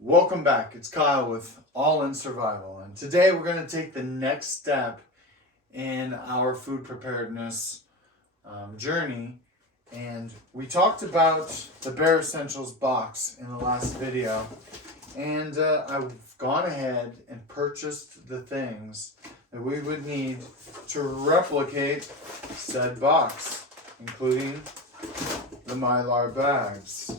Welcome back. It's Kyle with All in Survival, and today we're going to take the next step in our food preparedness journey. And we talked about the Bare Essentials box in the last video, and I've gone ahead and purchased the things that we would need to replicate said box, including the Mylar bags.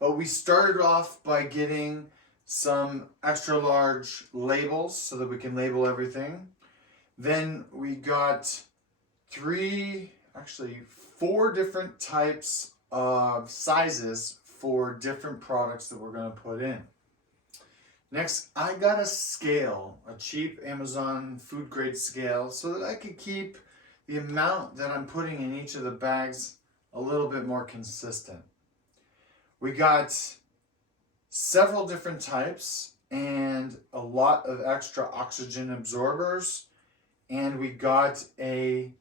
But we started off by getting some extra large labels so that we can label everything. Then we got four different types of sizes for different products that we're going to put in. Next, I got a scale, a cheap Amazon food grade scale, so that I could keep the amount that I'm putting in each of the bags a little bit more consistent. We got several different types and a lot of extra oxygen absorbers, and we got a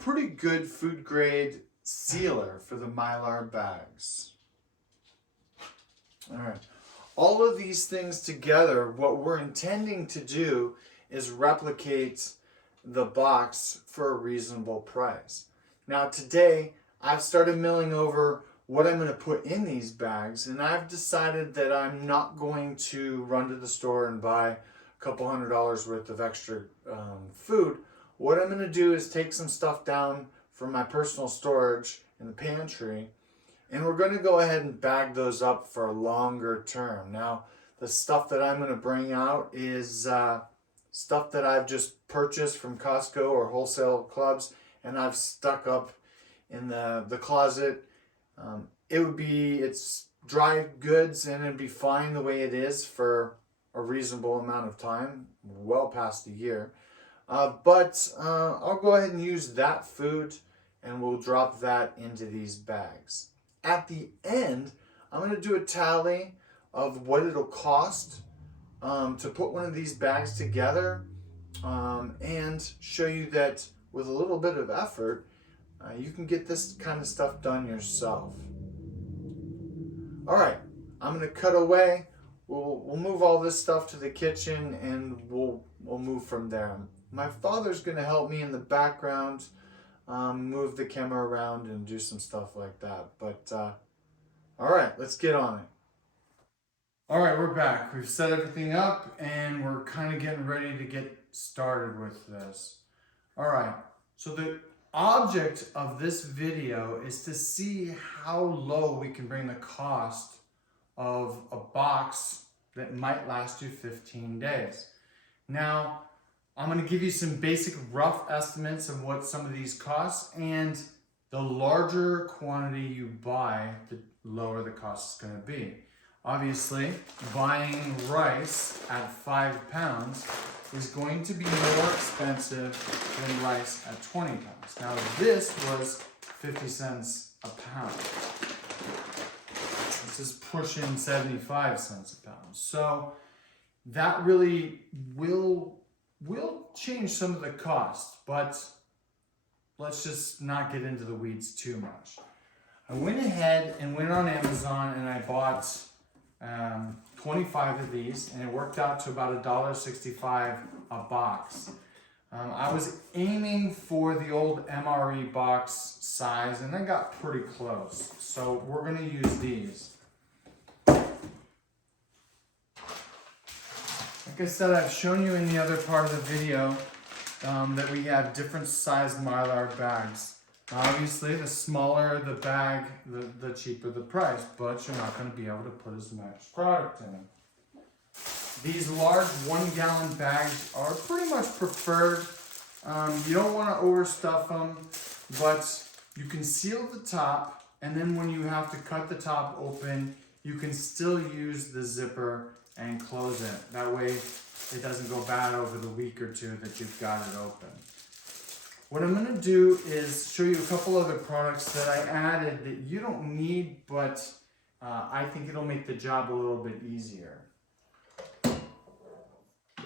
pretty good food grade sealer for the Mylar bags. All right, all of these things together, what we're intending to do is replicate the box for a reasonable price. Now today, I've started milling over what I'm going to put in these bags, and I've decided that I'm not going to run to the store and buy a couple $100 worth of extra food. What I'm going to do is take some stuff down from my personal storage in the pantry, and we're going to go ahead and bag those up for a longer term. Now, the stuff that I'm going to bring out is stuff that I've just purchased from Costco or wholesale clubs, and I've stuck up in the closet. It's dry goods, and it'd be fine the way it is for a reasonable amount of time, well past a year. But I'll go ahead and use that food, and we'll drop that into these bags. At the end, I'm going to do a tally of what it'll cost to put one of these bags together, and show you that with a little bit of effort, you can get this kind of stuff done yourself. All right, I'm going to cut away. We'll move all this stuff to the kitchen, and we'll move from there. My father's going to help me in the background, move the camera around and do some stuff like that. But all right, let's get on it. All right, we're back. We've set everything up, and we're kind of getting ready to get started with this. All right, so the object of this video is to see how low we can bring the cost of a box that might last you 15 days. Now, I'm going to give you some basic rough estimates of what some of these cost, and the larger quantity you buy, the lower the cost is going to be. Obviously, buying rice at 5 pounds is going to be more expensive than rice at 20 pounds. Now this was 50 cents a pound. This is pushing 75 cents a pound. So that really will change some of the cost, but let's just not get into the weeds too much. I went ahead and went on Amazon, and I bought 25 of these, and it worked out to about $1.65 a box. I was aiming for the old MRE box size, and I got pretty close. So we're going to use these. Like I said, I've shown you in the other part of the video that we have different size Mylar bags. Obviously, the smaller the bag, the cheaper the price, but you're not going to be able to put as much product in them. These large 1 gallon bags are pretty much preferred. You don't want to overstuff them, but you can seal the top, and then when you have to cut the top open, you can still use the zipper and close it. That way it doesn't go bad over the week or two that you've got it open. What I'm going to do is show you a couple other products that I added that you don't need, but I think it'll make the job a little bit easier.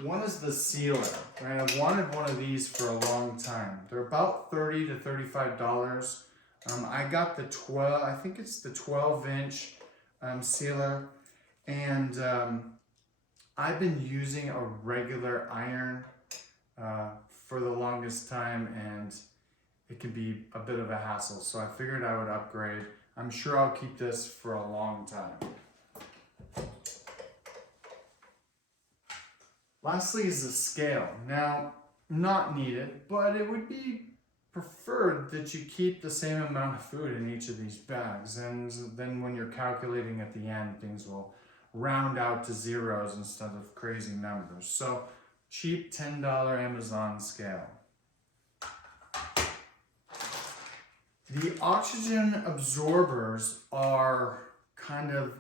One is the sealer, right? I've wanted one of these for a long time. They're about $30 to $35. I got the 12, I think it's the 12-inch sealer, and I've been using a regular iron for the longest time, and it can be a bit of a hassle. So I figured I would upgrade. I'm sure I'll keep this for a long time. Lastly is the scale. Now, not needed, but it would be preferred that you keep the same amount of food in each of these bags, and then when you're calculating at the end, things will round out to zeros instead of crazy numbers. So, cheap $10 Amazon scale. The oxygen absorbers are kind of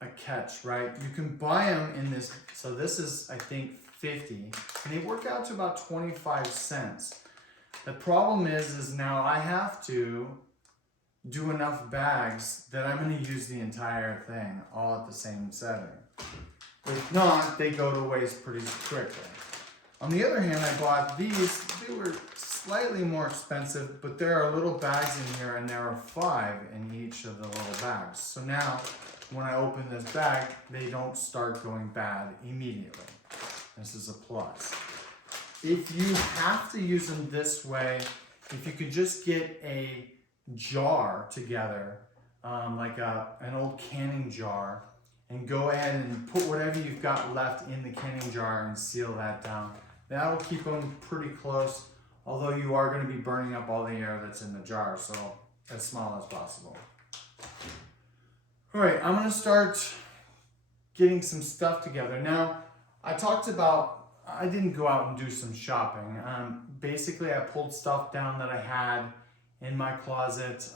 a catch, right? You can buy them in this, so this is, I think, 50, and they work out to about 25 cents. The problem is now I have to do enough bags that I'm going to use the entire thing all at the same setting. If not, they go to waste pretty quickly. On the other hand, I bought these. They were slightly more expensive, but there are little bags in here, and there are 5 in each of the little bags. So now, when I open this bag, they don't start going bad immediately. This is a plus. If you have to use them this way, if you could just get a jar together, like an old canning jar, and go ahead and put whatever you've got left in the canning jar and seal that down, that'll keep them pretty close, although you are going to be burning up all the air that's in the jar, so as small as possible. All right, I'm going to start getting some stuff together. Now, I talked about I didn't go out and do some shopping. Basically, I pulled stuff down that I had in my closet,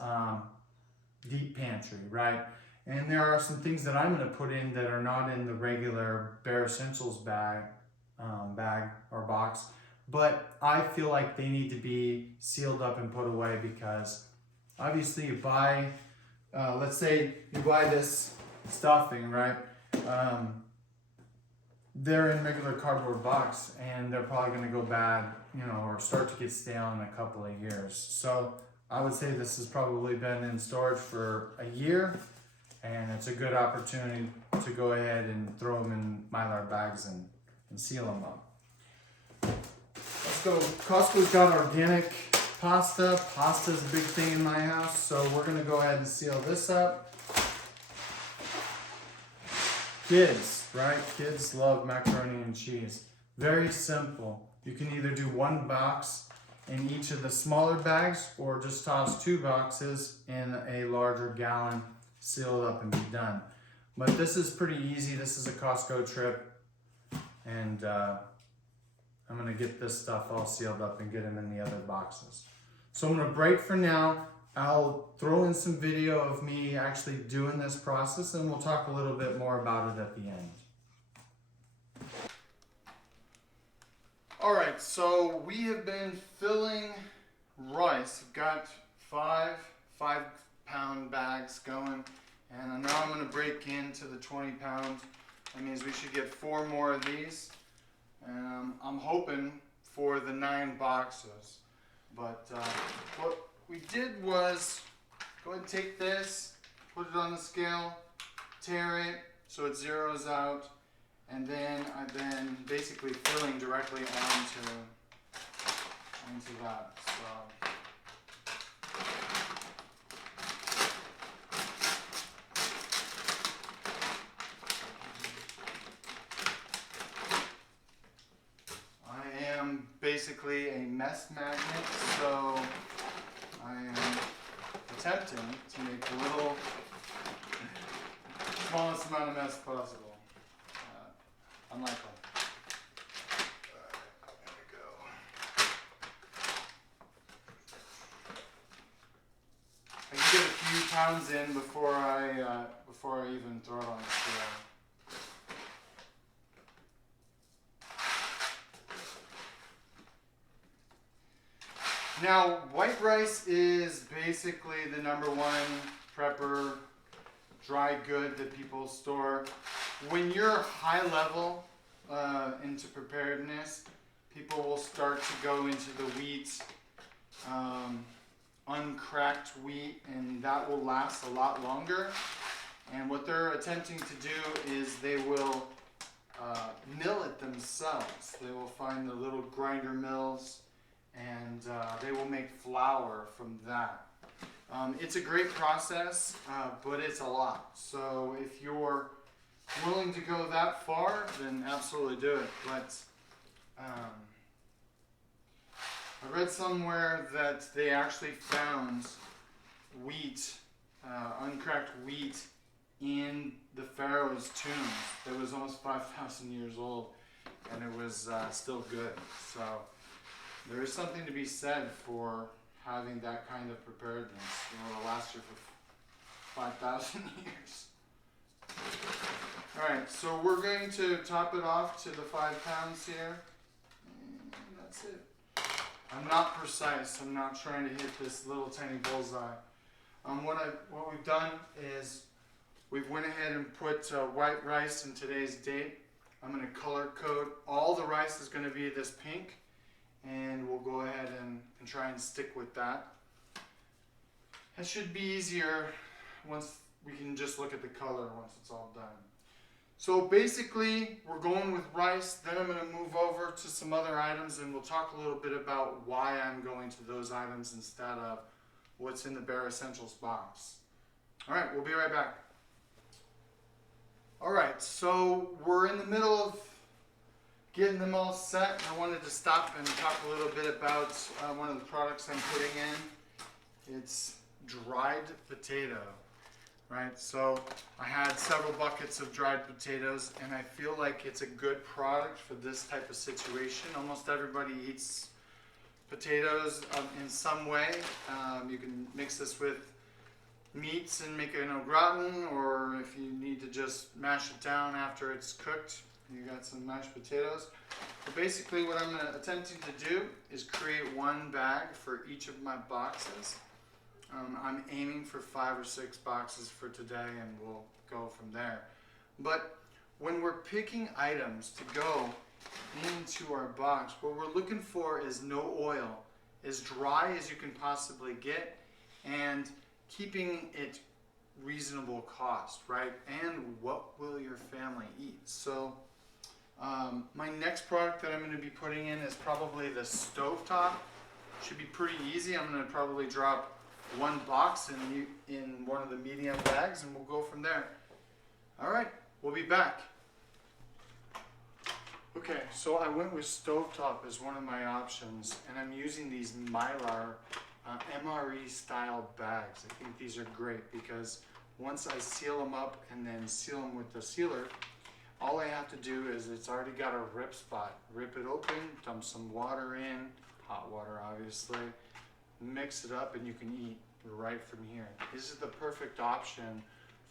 deep pantry, right? And there are some things that I'm going to put in that are not in the regular Bare Essentials bag or box, but I feel like they need to be sealed up and put away because obviously you buy, let's say you buy this stuffing, right? They're in regular cardboard box and they're probably going to go bad, or start to get stale in a couple of years. So I would say this has probably been in storage for a year, and it's a good opportunity to go ahead and throw them in Mylar bags and seal them up. Let's go. Costco's got organic pasta. Pasta's a big thing in my house, so we're going to go ahead and seal this up. Kids, right? Kids love macaroni and cheese. Very simple. You can either do one box in each of the smaller bags or just toss 2 boxes in a larger gallon, seal it up and be done. But this is pretty easy. This is a Costco trip, and I'm going to get this stuff all sealed up and get them in the other boxes. So I'm going to break for now. I'll throw in some video of me actually doing this process, and we'll talk a little bit more about it at the end. All right, so we have been filling rice. I've got 5 5-pound bags going, and now I'm going to break into the 20-pound. That means we should get 4 more of these, and I'm hoping for the 9 boxes. But what we did was go ahead and take this, put it on the scale, tear it so it zeroes out, and then I've been basically filling directly onto that. So I am basically a mess magnet, so I am attempting to make the smallest amount of mess possible. Unlikely. There we go. I can get a few pounds in before I even throw it on the scale. Now, white rice is basically the #1 prepper dry good that people store. When you're high level, into preparedness, people will start to go into the wheat, uncracked wheat, and that will last a lot longer. And what they're attempting to do is they will mill it themselves. They will find the little grinder mills, and they will make flour from that. It's a great process, but it's a lot. So if you're willing to go that far, then absolutely do it. But I read somewhere that they actually found wheat, uncracked wheat, in the Pharaoh's tomb that was almost 5,000 years old, and it was still good. So there is something to be said for having that kind of preparedness. It'll last you for 5,000 years. Alright, so we're going to top it off to the 5 pounds here. And that's it. I'm not precise. I'm not trying to hit this little tiny bullseye. What we've done is we've went ahead and put white rice in today's date. I'm going to color code. All the rice is going to be this pink, and we'll go ahead and try and stick with that. It should be easier once we can just look at the color once it's all done. So basically, we're going with rice. Then I'm going to move over to some other items, and we'll talk a little bit about why I'm going to those items instead of what's in the bare essentials box. All right, we'll be right back. All right, so we're in the middle of getting them all set. I wanted to stop and talk a little bit about one of the products I'm putting in. It's dried potato. Right, so I had several buckets of dried potatoes, and I feel like it's a good product for this type of situation. Almost everybody eats potatoes in some way. You can mix this with meats and make it au gratin, or if you need to just mash it down after it's cooked, you got some mashed potatoes. But basically what I'm attempting to do is create one bag for each of my boxes. I'm aiming for 5 or 6 boxes for today, and we'll go from there. But when we're picking items to go into our box, what we're looking for is no oil, as dry as you can possibly get, and keeping it reasonable cost, right? And what will your family eat? So my next product that I'm going to be putting in is probably the stovetop. Should be pretty easy. I'm going to probably drop one box in one of the medium bags, and we'll go from there. All right, we'll be back. Okay, so I went with stovetop as one of my options, and I'm using these Mylar MRE style bags. I think these are great because once I seal them up and then seal them with the sealer, all I have to do is it's already got a rip spot. Rip it open, dump some water in, hot water obviously, mix it up, and you can eat right from here. This is the perfect option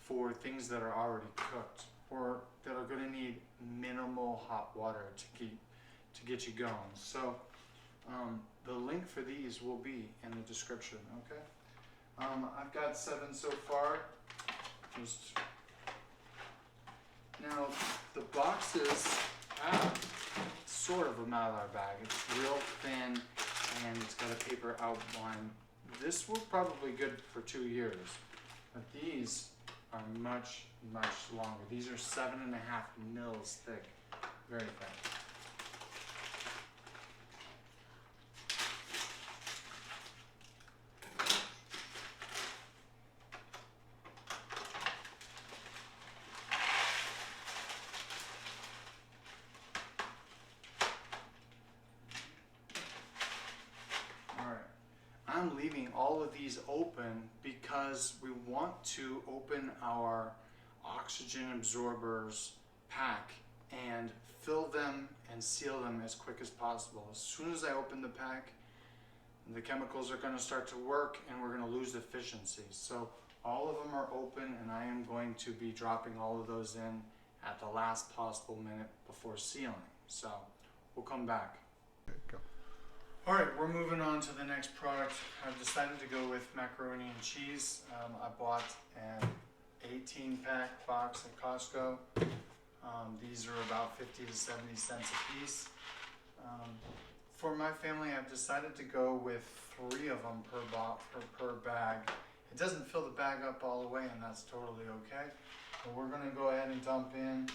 for things that are already cooked or that are going to need minimal hot water to get you going. So the link for these will be in the description. Okay. I've got 7 so far. Now the boxes have sort of a Mylar bag. It's real thin, and it's got a paper outline. This will probably good for 2 years, but these are much, much longer. These are 7.5 mils thick, very thick. I'm leaving all of these open because we want to open our oxygen absorbers pack and fill them and seal them as quick as possible. As soon as I open the pack, the chemicals are going to start to work and we're going to lose efficiency. So all of them are open, and I am going to be dropping all of those in at the last possible minute before sealing. So we'll come back. Okay, go. All right, we're moving on to the next product. I've decided to go with macaroni and cheese. I bought an 18-pack box at Costco. These are about 50 to 70 cents a piece. For my family, I've decided to go with 3 of them per bag. It doesn't fill the bag up all the way, and that's totally okay. But we're going to go ahead and dump in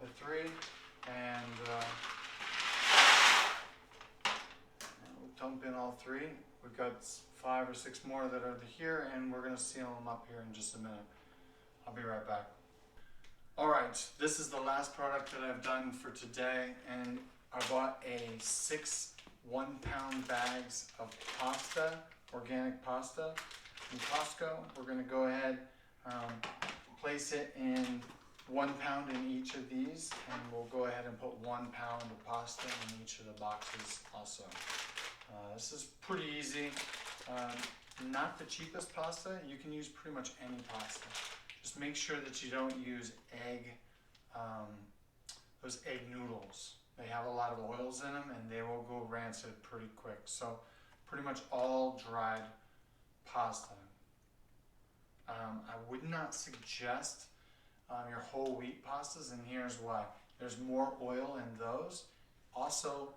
the 3, and we'll dump in all 3. We've got 5 or 6 more that are here, and we're going to seal them up here in just a minute. I'll be right back. Alright, this is the last product that I've done for today, and I bought 6 1-pound bags of pasta, organic pasta from Costco. We're going to go ahead, place it in 1 pound in each of these, and we'll go ahead and put 1 pound of pasta in each of the boxes also. This is pretty easy. Not the cheapest pasta. You can use pretty much any pasta. Just make sure that you don't use those egg noodles. They have a lot of oils in them, and they will go rancid pretty quick. So pretty much all dried pasta. I would not suggest your whole wheat pastas, and here's why. There's more oil in those. Also,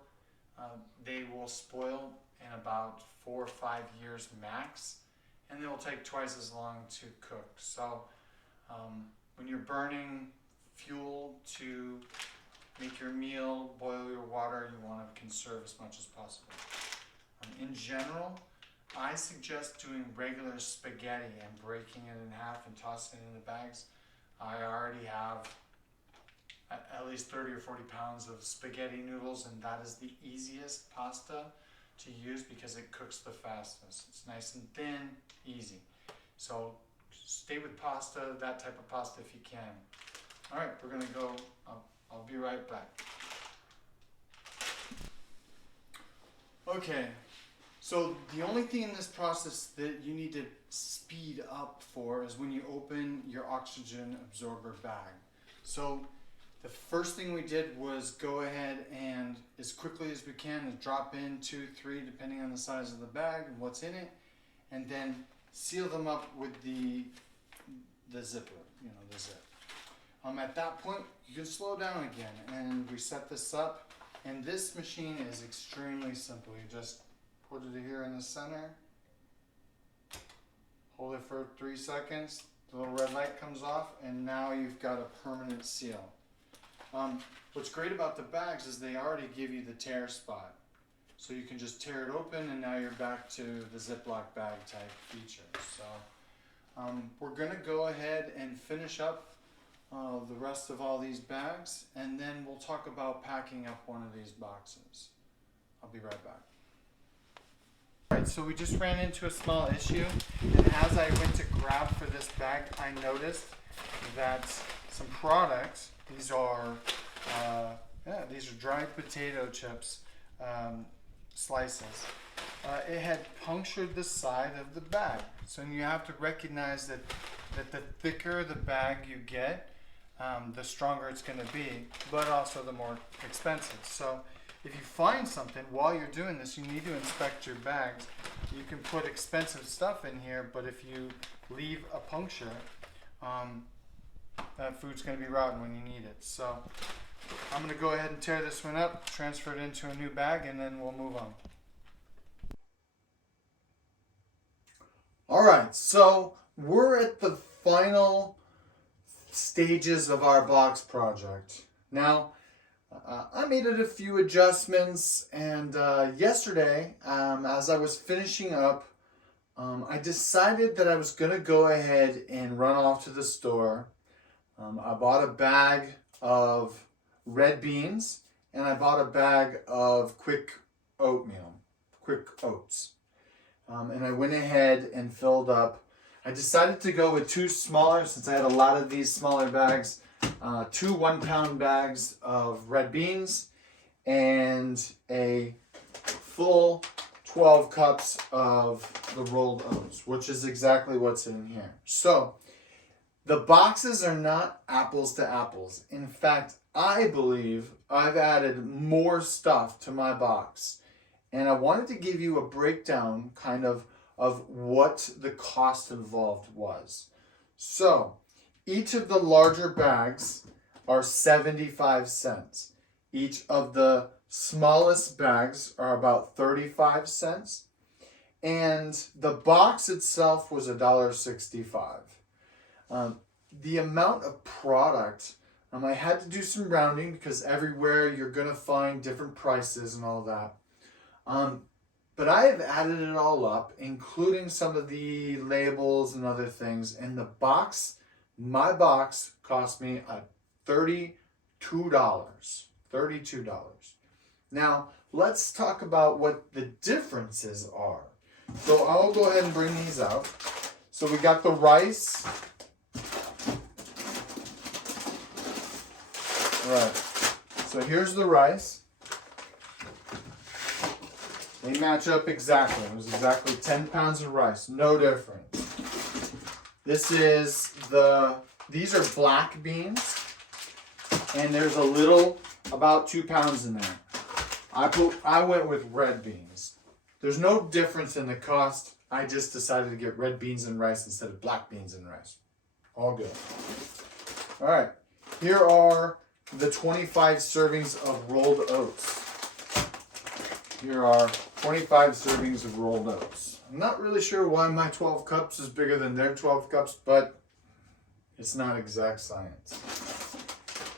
they will spoil in about 4 or 5 years max, and they will take twice as long to cook. So when you're burning fuel to make your meal, boil your water, you want to conserve as much as possible. In general, I suggest doing regular spaghetti and breaking it in half and tossing it in the bags. I already have at least 30 or 40 pounds of spaghetti noodles, and that is the easiest pasta to use because it cooks the fastest. It's nice and thin, easy. So stay with pasta, that type of pasta if you can. All right, we're gonna go, I'll be right back. Okay, so the only thing in this process that you need to speed up for is when you open your oxygen absorber bag. So the first thing we did was go ahead and as quickly as we can drop in 2, 3, depending on the size of the bag and what's in it, and then seal them up with the zipper, the zip. At that point, you can slow down again and reset this up. And this machine is extremely simple. You just put it here in the center, hold it for 3 seconds, the little red light comes off, and now you've got a permanent seal. What's great about the bags is they already give you the tear spot. So you can just tear it open, and now you're back to the Ziploc bag type feature. So we're going to go ahead and finish up the rest of all these bags, and then we'll talk about packing up one of these boxes. I'll be right back. Alright, so we just ran into a small issue, and as I went to grab for this bag, I noticed that some products, these are dried potato chips slices. It had punctured the side of the bag. So you have to recognize that the thicker the bag you get, the stronger it's going to be, but also the more expensive. So if you find something while you're doing this, you need to inspect your bags. You can put expensive stuff in here, but if you leave a puncture, that food's going to be rotten when you need it. So I'm going to go ahead and tear this one up, transfer it into a new bag, and then we'll move on. Alright, so we're at the final stages of our box project. Now, I made it a few adjustments, and yesterday, as I was finishing up, I decided that I was going to go ahead and run off to the store. I bought a bag of red beans, and I bought a bag of quick oats. And I went ahead and filled up. I decided to go with 2 smaller, since I had a lot of these smaller bags, 2 1-pound bags of red beans and a full 12 cups of the rolled oats, which is exactly what's in here. So the boxes are not apples to apples. In fact, I believe I've added more stuff to my box. And I wanted to give you a breakdown kind of what the cost involved was. So each of the larger bags are 75 cents. Each of the smallest bags are about 35 cents. And the box itself was $1.65. The amount of product, I had to do some rounding because everywhere you're going to find different prices and all that. But I have added it all up, including some of the labels and other things. And the box, my box, cost me $32. $32. Now, let's talk about what the differences are. So I'll go ahead and bring these out. So we got the rice. All right. So here's the rice. They match up exactly. It was exactly 10 pounds of rice. No difference. These are black beans. And there's a little, about 2 pounds in there. I went with red beans. There's no difference in the cost. I just decided to get red beans and rice instead of black beans and rice. All good. All right. Here are the 25 servings of rolled oats. Here are 25 servings of rolled oats. I'm not really sure why my 12 cups is bigger than their 12 cups, but it's not exact science.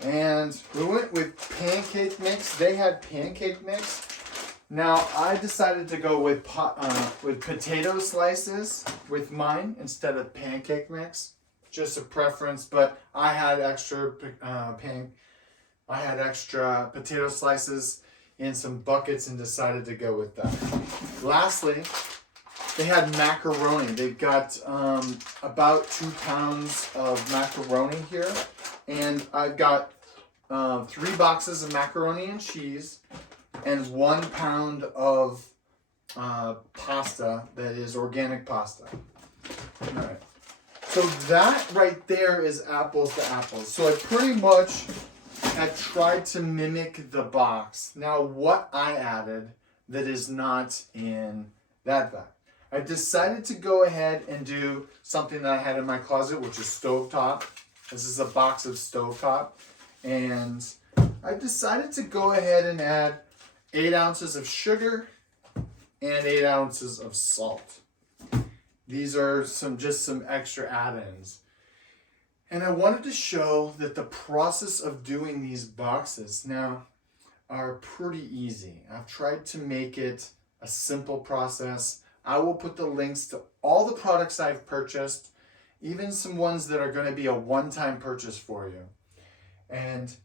And we went with pancake mix. They had pancake mix. Now, I decided to go with potato slices with mine instead of pancake mix. Just a preference, but I had extra potato slices in some buckets and decided to go with that. Lastly, they had macaroni. They've got about 2 pounds of macaroni here. And I've got 3 boxes of macaroni and cheese and 1 pound of pasta that is organic pasta. All right. So that right there is apples to apples. So I pretty much had tried to mimic the box. Now what I added that is not in that bag. I decided to go ahead and do something that I had in my closet, which is stovetop. This is a box of stovetop. And I decided to go ahead and add 8 ounces of sugar and 8 ounces of salt. These are just some extra add-ins. And I wanted to show that the process of doing these boxes now are pretty easy. I've tried to make it a simple process. I will put the links to all the products I've purchased, even some ones that are going to be a one-time purchase for you. And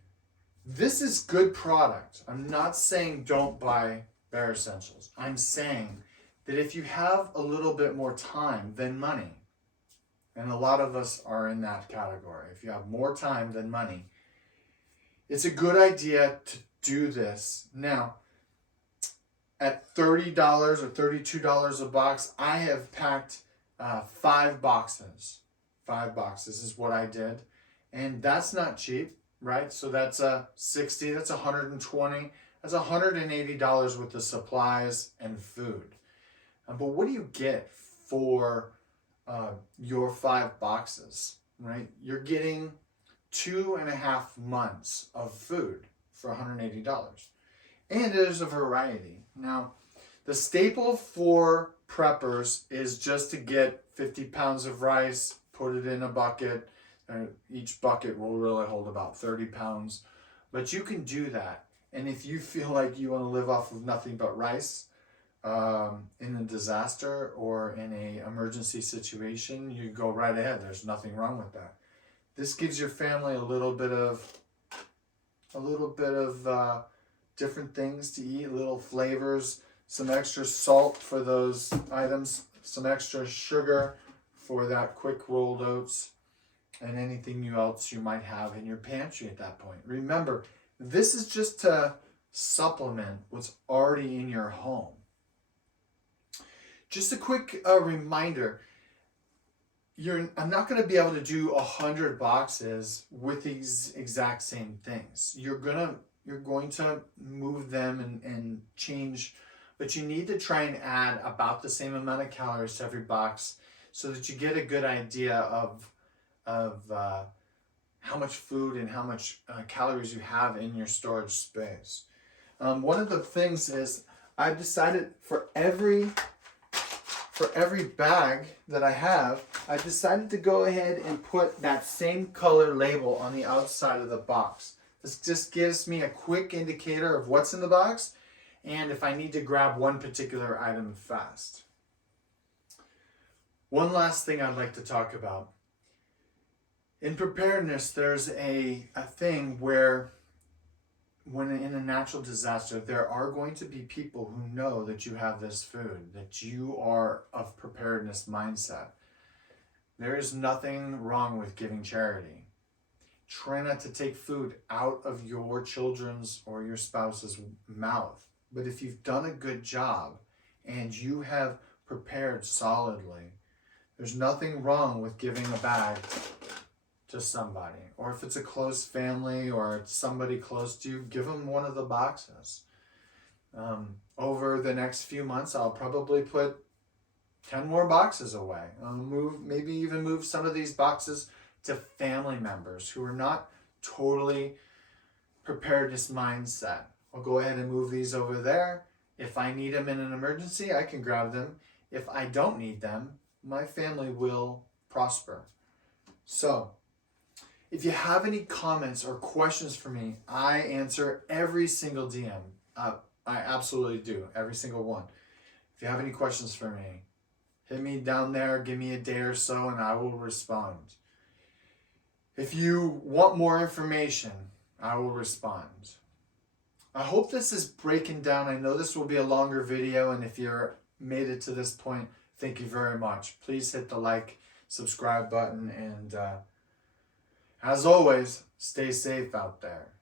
this is good product. I'm not saying don't buy Bare Essentials. I'm saying that if you have a little bit more time than money, and a lot of us are in that category, if you have more time than money, it's a good idea to do this. Now, at $30 or $32 a box, I have packed 5 boxes. 5 boxes is what I did. And that's not cheap, right? So that's $60, that's $120, that's $180 with the supplies and food. But what do you get for your 5 boxes, right? You're getting 2.5 months of food for $180. And there's a variety. Now, the staple for preppers is just to get 50 pounds of rice, put it in a bucket. Each bucket will really hold about 30 pounds. But you can do that. And if you feel like you want to live off of nothing but rice in a disaster or in an emergency situation, you go right ahead. There's nothing wrong with that. This gives your family a little bit of different things to eat, little flavors, some extra salt for those items, some extra sugar for that quick rolled oats, and anything else you might have in your pantry at that point. Remember, this is just to supplement what's already in your home. Just a quick reminder, I'm not going to be able to do 100 boxes with these exact same things. You're going to move them and change, but you need to try and add about the same amount of calories to every box so that you get a good idea of how much food and how much calories you have in your storage space. One of the things is I've decided for every bag that I have, I've decided to go ahead and put that same color label on the outside of the box. This just gives me a quick indicator of what's in the box and if I need to grab one particular item fast. One last thing I'd like to talk about. In preparedness, there's a thing where when in a natural disaster, there are going to be people who know that you have this food, that you are of preparedness mindset. There is nothing wrong with giving charity. Try not to take food out of your children's or your spouse's mouth. But if you've done a good job and you have prepared solidly, there's nothing wrong with giving a bag to somebody. Or if it's a close family or it's somebody close to you, give them one of the boxes. Over the next few months, I'll probably put 10 more boxes away. I'll maybe even move some of these boxes to family members who are not totally preparedness mindset. I'll go ahead and move these over there. If I need them in an emergency, I can grab them. If I don't need them, my family will prosper. So, if you have any comments or questions for me, I answer every single DM. I absolutely do, every single one. If you have any questions for me, hit me down there, give me a day or so, and I will respond. If you want more information, I will respond. I hope this is breaking down. I know this will be a longer video, and if you're made it to this point, thank you very much. Please hit the like, subscribe button, and as always, stay safe out there.